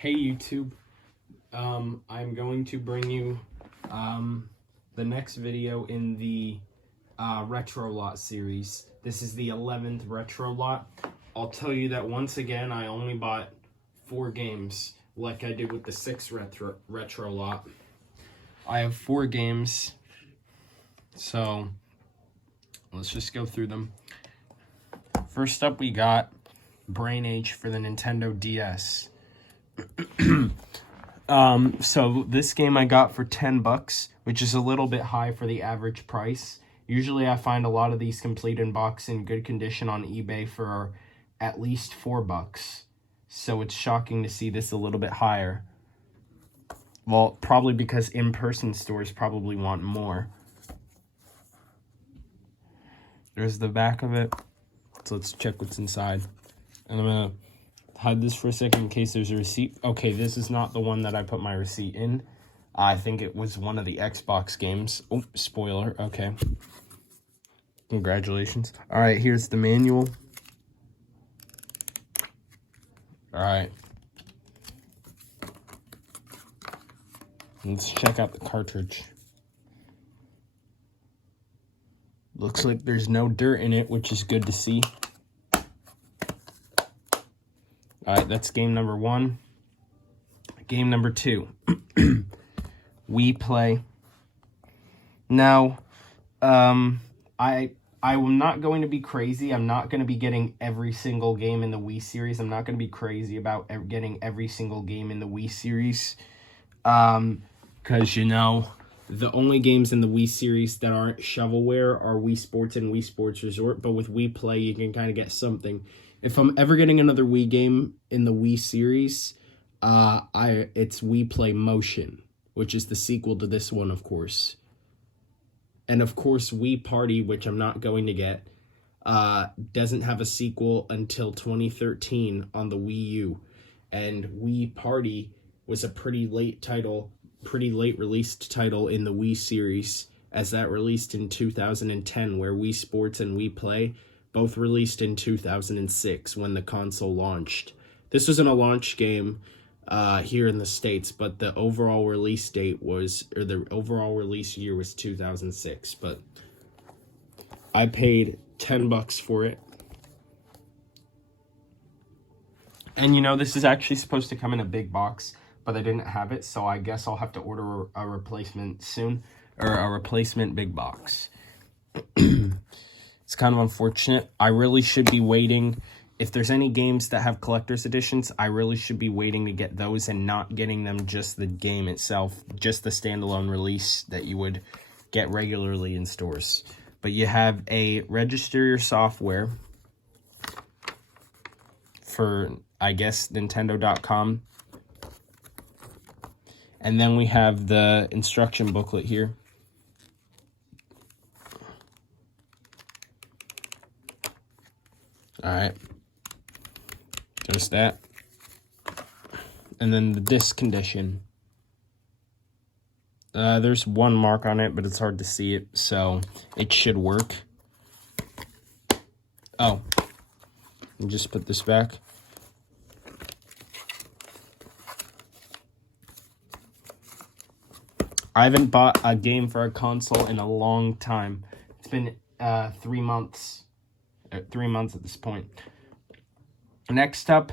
Hey YouTube, I'm going to bring you the next video in the Retro Lot series. This is the 11th Retro Lot. I'll tell you that once again, I only bought 4 games like I did with the 6th Retro Lot. I have 4 games, so let's just go through them. First up, we got Brain Age for the Nintendo DS. So this game I got for $10, which is a little bit high for the average price. Usually I find a lot of these complete in box in good condition on eBay for at least $4. So it's shocking to see this a little bit higher. Well, probably because in-person stores probably want more. There's the back of it. So let's check what's inside. And I'm gonna hide this for a second in case there's a receipt. Okay, this is not the one that I put my receipt in. I think it was one of the Xbox games. Oh, spoiler. Okay. Congratulations. All right, here's the manual. All right. Let's check out the cartridge. Looks like there's no dirt in it, which is good to see. All right, that's game number 1. Game number 2, We Play. Now, I'm not going to be crazy. I'm not going to be getting every single game in the Wii series. I'm not going to be crazy about getting every single game in the Wii series. Because, you know, the only games in the Wii series that aren't shovelware are Wii Sports and Wii Sports Resort. But with Wii Play, you can kind of get something. If I'm ever getting another Wii game in the Wii series, it's Wii Play Motion, which is the sequel to this one, of course. And of course, Wii Party, which I'm not going to get, doesn't have a sequel until 2013 on the Wii U. And Wii Party was a pretty late released title in the Wii series, as that released in 2010, where Wii Sports and Wii Play both released in 2006 when the console launched. This wasn't a launch game here in the States, but the overall release date was, or the overall release year was 2006. But I paid $10 for it. And you know, this is actually supposed to come in a big box, but I didn't have it, so I guess I'll have to order a replacement soon, or a replacement big box. It's kind of unfortunate. I really should be waiting. If there's any games that have collector's editions, I really should be waiting to get those and not getting them just the game itself, just the standalone release that you would get regularly in stores. But you have a register your software for, I guess, Nintendo.com. And then we have the instruction booklet here. All right, just that. And then the disc condition. There's one mark on it, but it's hard to see it, so it should work. Oh, and just put this back. I haven't bought a game for a console in a long time. It's been 3 months. 3 months at this point. Next up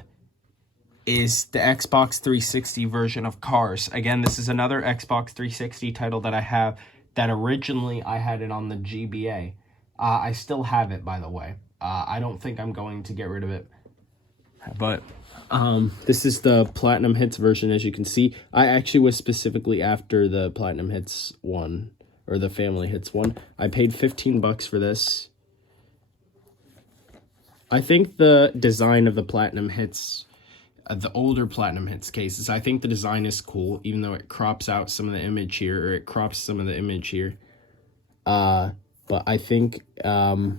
is the Xbox 360 version of Cars. Again, this is another Xbox 360 title that I have that originally I had it on the GBA. I still have it, by the way. I don't think I'm going to get rid of it. But this is the Platinum Hits version, as you can see. I actually was specifically after the Platinum Hits one, or the Family Hits one. I paid $15 for this. I think the design of the Platinum Hits, the older Platinum Hits cases, I think the design is cool, even though it crops out some of the image here, or it crops some of the image here. But I think the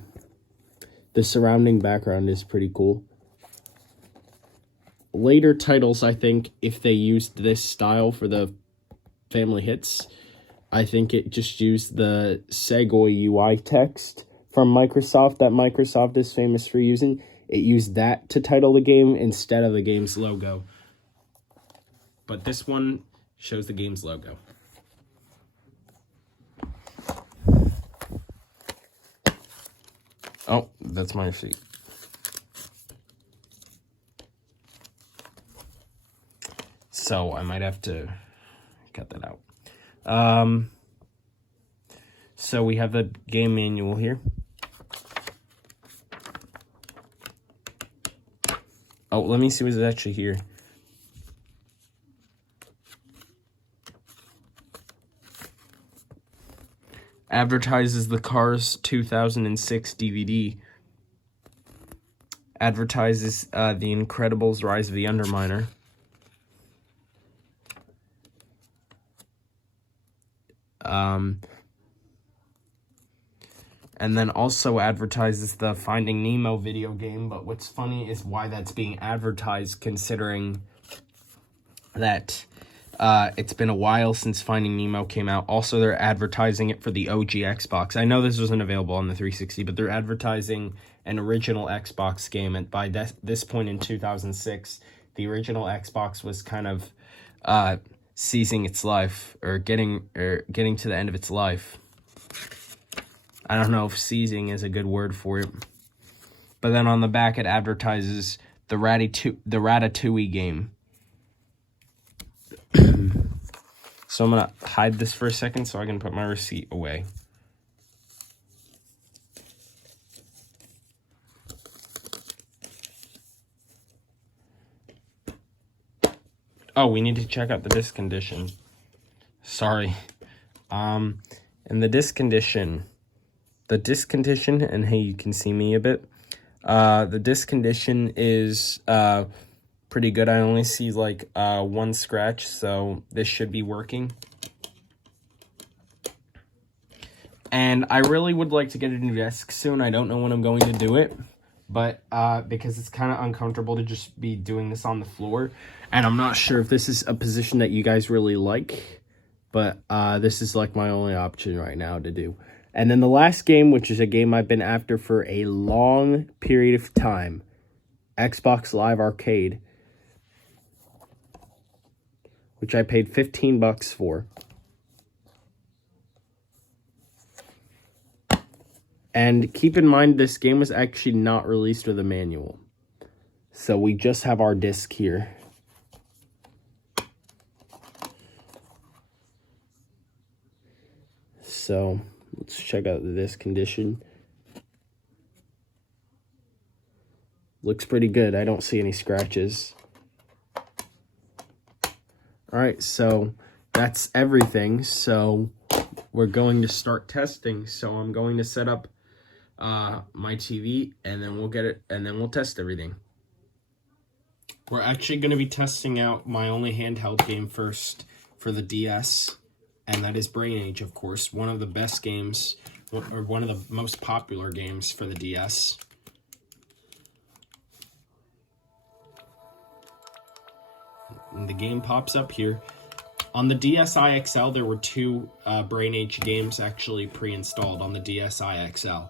surrounding background is pretty cool. Later titles, I think, if they used this style for the Family Hits, I think it just used the Segway UI text from Microsoft that Microsoft is famous for using. It used that to title the game instead of the game's logo. but this one shows the game's logo. Oh, that's my receipt. So I might have to cut that out. So we have the game manual here. Oh, let me see what's actually here. Advertises the Cars 2006 DVD. Advertises The Incredibles Rise of the Underminer. And then also advertises the Finding Nemo video game. But what's funny is why that's being advertised, considering that it's been a while since Finding Nemo came out. Also, they're advertising it for the OG Xbox. I know this wasn't available on the 360, but they're advertising an original Xbox game. And by this point in 2006, the original Xbox was kind of seizing its life, or getting to the end of its life. I don't know if seizing is a good word for it. But then on the back, it advertises the Ratatouille game. So I'm going to hide this for a second so I can put my receipt away. Oh, we need to check out the disc condition. Sorry. And the disc condition, and hey, you can see me a bit. The disc condition is pretty good. I only see like one scratch, so this should be working. And I really would like to get a new desk soon. I don't know when I'm going to do it, but because it's kind of uncomfortable to just be doing this on the floor, and I'm not sure if this is a position that you guys really like, but this is like my only option right now to do. And then the last game, which is a game I've been after for a long period of time, Xbox Live Arcade, which I paid $15 for. And keep in mind, this game was actually not released with a manual. So we just have our disc here. So let's check out the disc condition. Looks pretty good. I don't see any scratches. Alright, so that's everything. So we're going to start testing. So I'm going to set up my TV, and then we'll get it, and then we'll test everything. We're actually going to be testing out my only handheld game first for the DS, and that is Brain Age, of course, one of the best games, or one of the most popular games for the DS. And the game pops up here. On the DSi XL, there were two Brain Age games actually pre-installed on the DSi XL.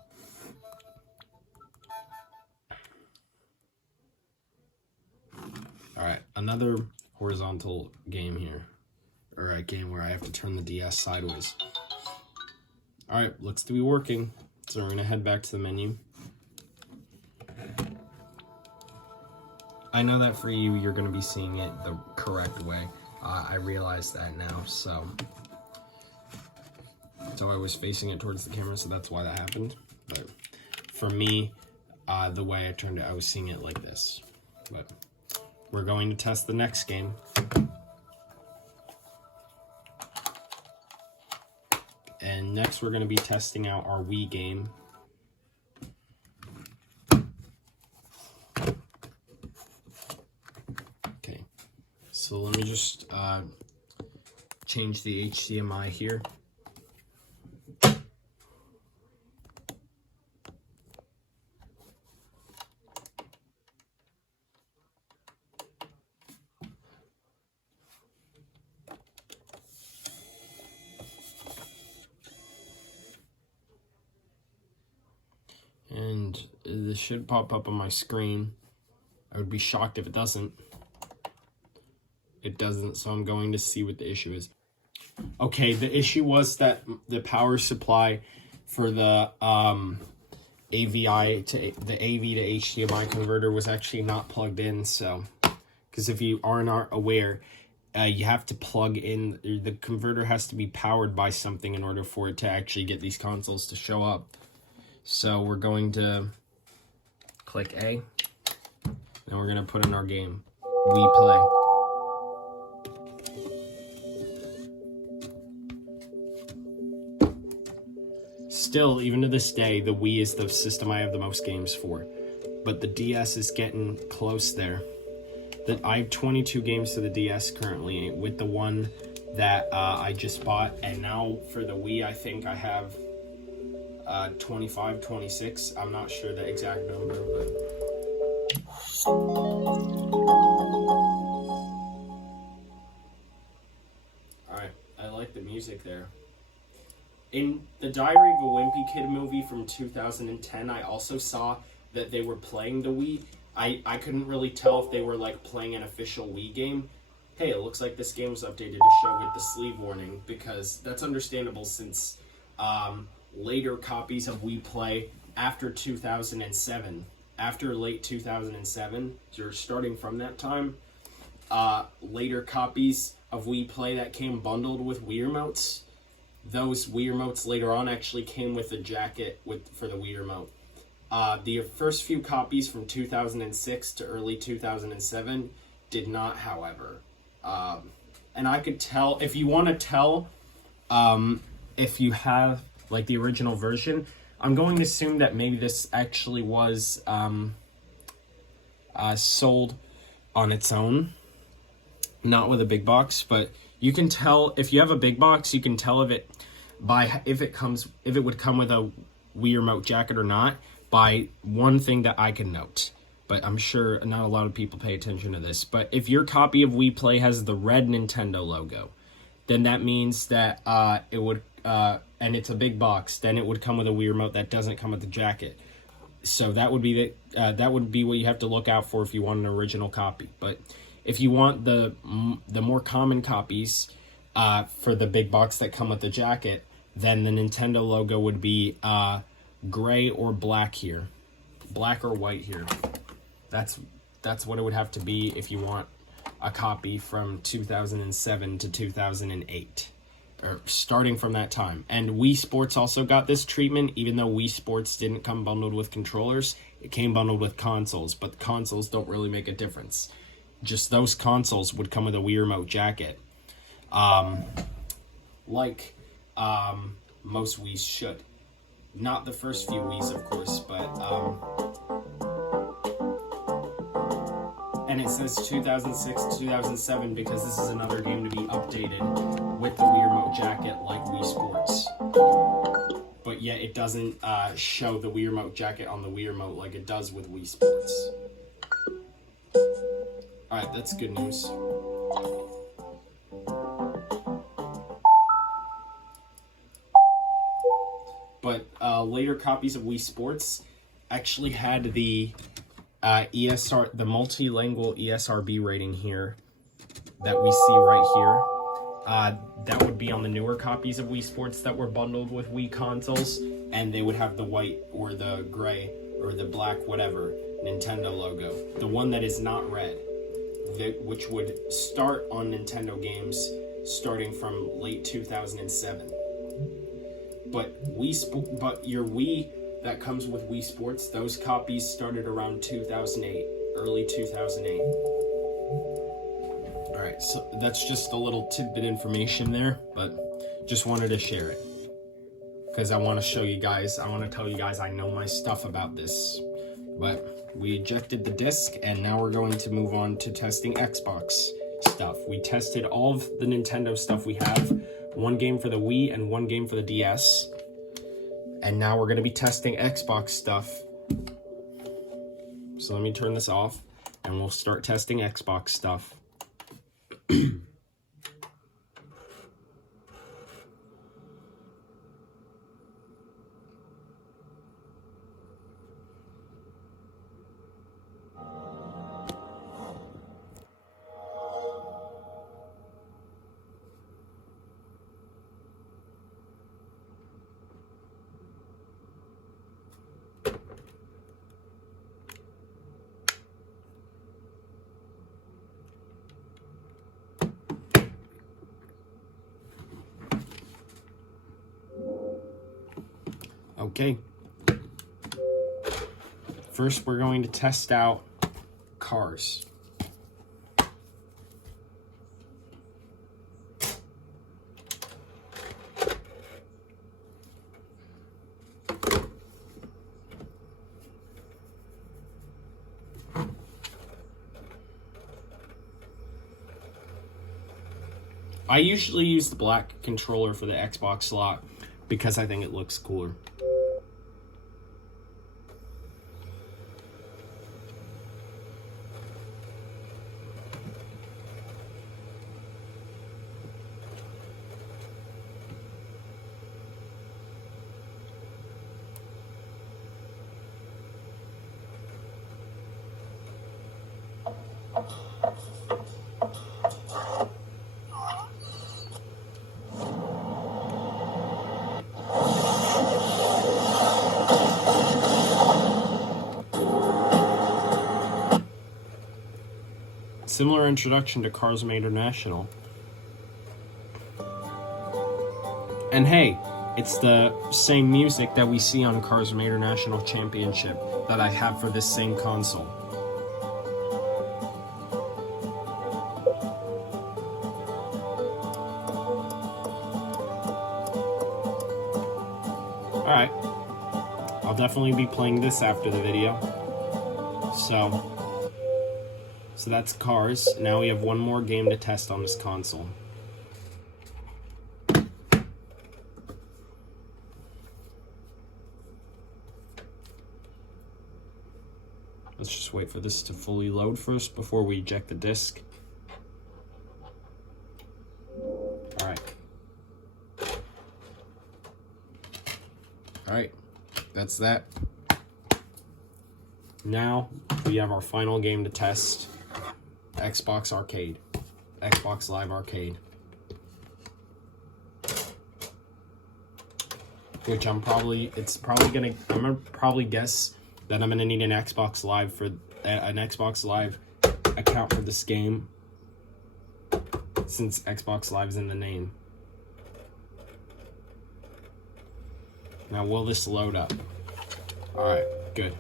Alright, another horizontal game here. Or a game where I have to turn the DS sideways. Alright, looks to be working. So we're going to head back to the menu. I know that for you, you're going to be seeing it the correct way. I realize that now, so I was facing it towards the camera, so that's why that happened. But for me, the way I turned it, I was seeing it like this. But we're going to test the next game. And next we're going to be testing out our Wii game. Okay, so let me just change the HDMI here. And this should pop up on my screen. I would be shocked if it doesn't. It doesn't, so I'm going to see what the issue is. Okay, the issue was that the power supply for the AV to HDMI converter was actually not plugged in. So, because if you are not aware, you have to plug in, the converter has to be powered by something in order for it to actually get these consoles to show up. So we're going to click A, and we're going to put in our game, We Play. Still, even to this day, the Wii is the system I have the most games for. But the DS is getting close there. I have 22 games to the DS currently, with the one that I just bought. And now for the Wii, I think I have 25, 26. I'm not sure the exact number, but... Alright, I like the music there. In the Diary of a Wimpy Kid movie from 2010, I also saw that they were playing the Wii. I couldn't really tell if they were like playing an official Wii game. Hey, it looks like this game was updated to show with the sleeve warning, because that's understandable since later copies of Wii Play after 2007, after late 2007, so you're starting from that time, later copies of Wii Play that came bundled with Wii Remotes, those Wii Remotes later on actually came with a jacket for the Wii Remote. The first few copies from 2006 to early 2007 did not, however. And I could tell, if you want to tell, if you have like the original version, I'm going to assume that maybe this actually was sold on its own, not with a big box, but you can tell if you have a big box, you can tell if it would come with a Wii Remote jacket or not by one thing that I can note. But I'm sure not a lot of people pay attention to this. But if your copy of Wii Play has the red Nintendo logo, then that means that it would, and it's a big box, then it would come with a Wii Remote that doesn't come with the jacket. So that would be what you have to look out for if you want an original copy. But if you want the more common copies for the big box that come with the jacket, then the Nintendo logo would be gray or black here. Black or white here. That's what it would have to be if you want a copy from 2007 to 2008. Or starting from that time. And Wii Sports also got this treatment, even though Wii Sports didn't come bundled with controllers. It came bundled with consoles, but the consoles don't really make a difference. Just those consoles would come with a Wii Remote jacket. Like most Wiis should. Not the first few Wiis, of course, but... and it says 2006 to 2007 because this is another game to be updated with the Wii Remote jacket like Wii Sports. But yet it doesn't show the Wii Remote jacket on the Wii Remote like it does with Wii Sports. Alright, that's good news. But later copies of Wii Sports actually had the ESR, the multilingual ESRB rating here that we see right here. That would be on the newer copies of Wii Sports that were bundled with Wii consoles, and they would have the white or the gray or the black, whatever, Nintendo logo. The one that is not red, which would start on Nintendo games starting from late 2007. But your Wii that comes with Wii Sports, those copies started around 2008, early 2008. Alright, so that's just a little tidbit information there, but just wanted to share it. Because I want to show you guys, I want to tell you guys I know my stuff about this. But we ejected the disc, and now we're going to move on to testing Xbox stuff. We tested all of the Nintendo stuff we have, one game for the Wii and one game for the DS. And now we're going to be testing Xbox stuff. So let me turn this off, and we'll start testing Xbox stuff. Okay. First, we're going to test out cars. I usually use the black controller for the Xbox slot because I think it looks cooler. Similar introduction to Cars International. And hey, it's the same music that we see on Cars International Championship that I have for this same console. Alright, I'll definitely be playing this after the video. So that's Cars. Now we have one more game to test on this console. Let's just wait for this to fully load first before we eject the disc. Alright. Alright, that's that. Now we have our final game to test. Xbox Arcade. Xbox Live Arcade. Which I'm gonna probably guess that I'm gonna need an Xbox Live account for this game, since Xbox Live's in the name. Now, will this load up? Alright, good.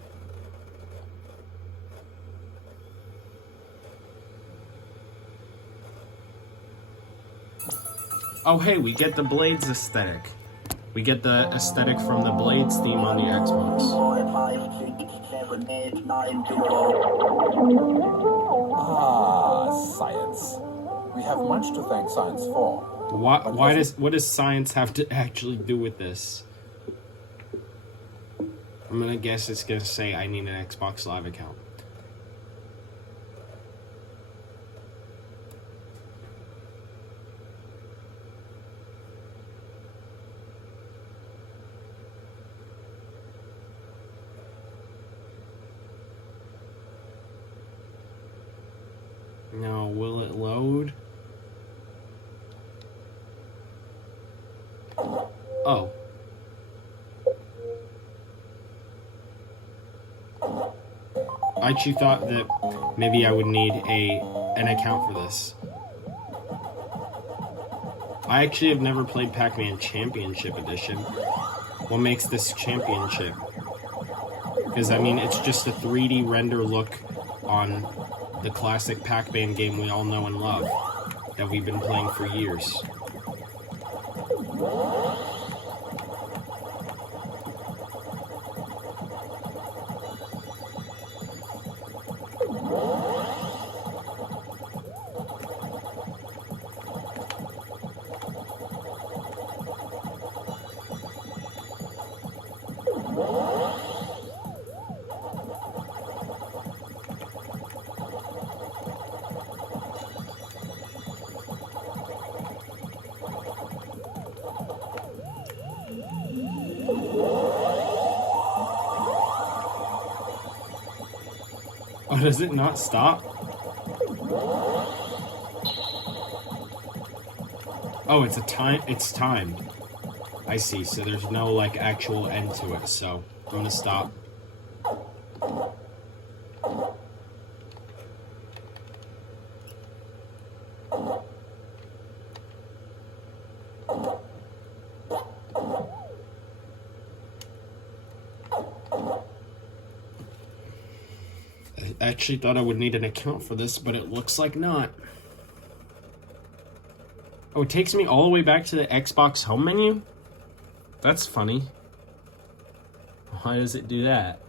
Oh hey, we get the Blades aesthetic. We get the aesthetic from the Blades theme on the Xbox. 4, 5, 6, 7, 8, 9, 10. Ah, science. We have much to thank science for. What does science have to actually do with this? I'm gonna guess it's gonna say I need an Xbox Live account. Now, will it load? Oh. I actually thought that maybe I would need an account for this. I actually have never played Pac-Man Championship Edition. What makes this Championship? Because, I mean, it's just a 3D render look on the classic Pac-Man game we all know and love, that we've been playing for years. Oh, does it not stop? Oh, it's timed. I see, so there's no, like, actual end to it, so I'm gonna stop. actually thought I would need an account for this, but it looks like not. Oh, it takes me all the way back to the Xbox home menu? That's funny. Why does it do that?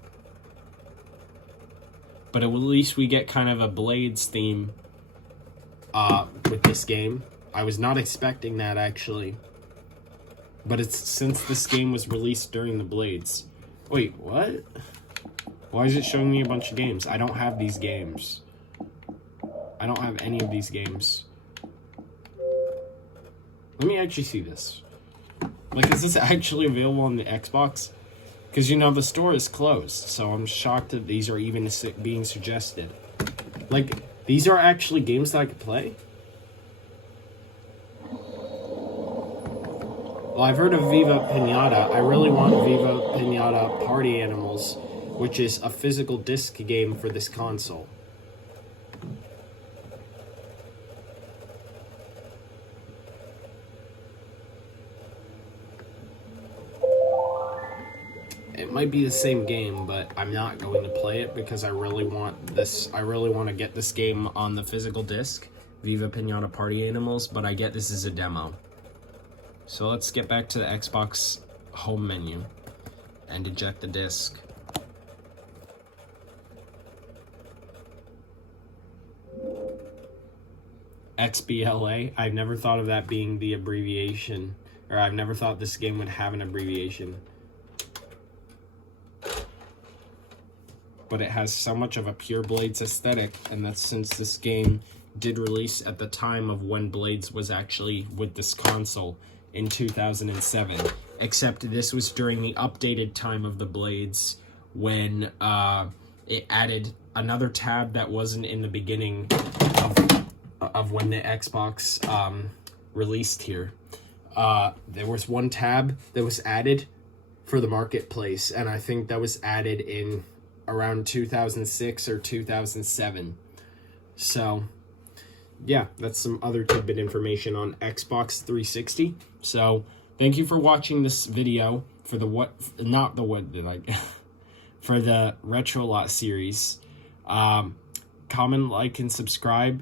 But at least we get kind of a Blades theme with this game. I was not expecting that, actually. But it's since this game was released during the Blades. Wait, what? Why is it showing me a bunch of games? I don't have these games. I don't have any of these games. Let me actually see this. Like, is this actually available on the Xbox? Because, you know, the store is closed, so I'm shocked that these are even being suggested. Like, these are actually games that I could play? Well, I've heard of Viva Pinata. I really want Viva Pinata Party Animals, which is a physical disc game for this console. It might be the same game, but I'm not going to play it because I really want this. I really want to get this game on the physical disc, Viva Pinata Party Animals, but I get this as a demo. So let's get back to the Xbox home menu and eject the disc. XBLA, I've never thought of that being the abbreviation, or I've never thought this game would have an abbreviation. But it has so much of a pure Blades aesthetic, and that's since this game did release at the time of when Blades was actually with this console in 2007. Except this was during the updated time of the Blades when it added another tab that wasn't in the beginning of when the Xbox released here. There was one tab that was added for the marketplace, and I think that was added in around 2006 or 2007. So, yeah, that's some other tidbit information on Xbox 360. So, thank you for watching this video for the for the Retro Lot series. Comment, like, and subscribe.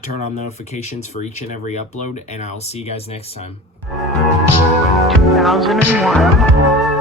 Turn on notifications for each and every upload, and I'll see you guys next time. 2001.